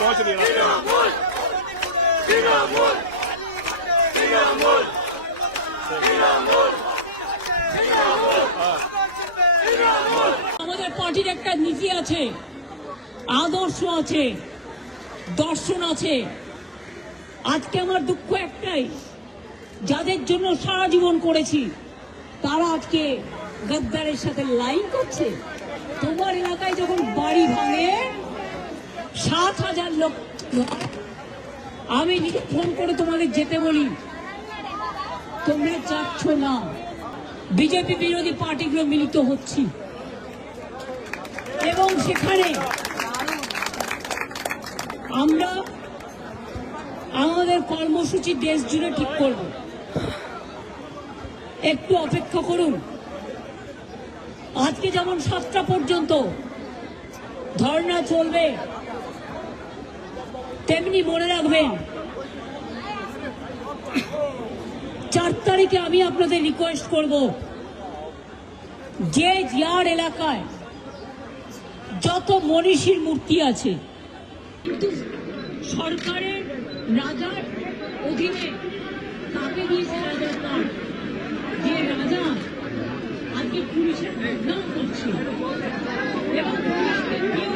पहुंच नहीं रहा। আমাদের পার্টির একটা নীতি আছে, আদর্শ আছে, দর্শন আছে। আজকে আমার দুঃখ একটাই, যাদের জন্য সারা জীবন করেছি তারা আজকে গদ্দারের সাথে লাইন করছে। তোমার এলাকায় যখন বাড়ি ভাঙে 7,000 লোক, আমি নিজে ফোন করে তোমাদের যেতে বলি, তোমরা যাচ্ছ না। বিজেপি বিরোধী পার্টিগুলো মিলিত হচ্ছি এবং সেখানে আমরা আমাদের কর্মসূচি দেশ জুড়ে ঠিক করব। একটু অপেক্ষা করুন। আজকে যেমন 7টা পর্যন্ত ধর্ণা চলবে, তেমনি মনে রাখবেন 4 তারিখে আমি আপনাদের রিকোয়েস্ট করব, যে যার এলাকায় যত মনীষীর মূর্তি আছে, কিন্তু সরকারের রাজার অধীনে তাকে দিয়েছে রাজার নাম, যে রাজা আজকে পুলিশের বদনাম করছে এবং পুলিশকে নিয়ে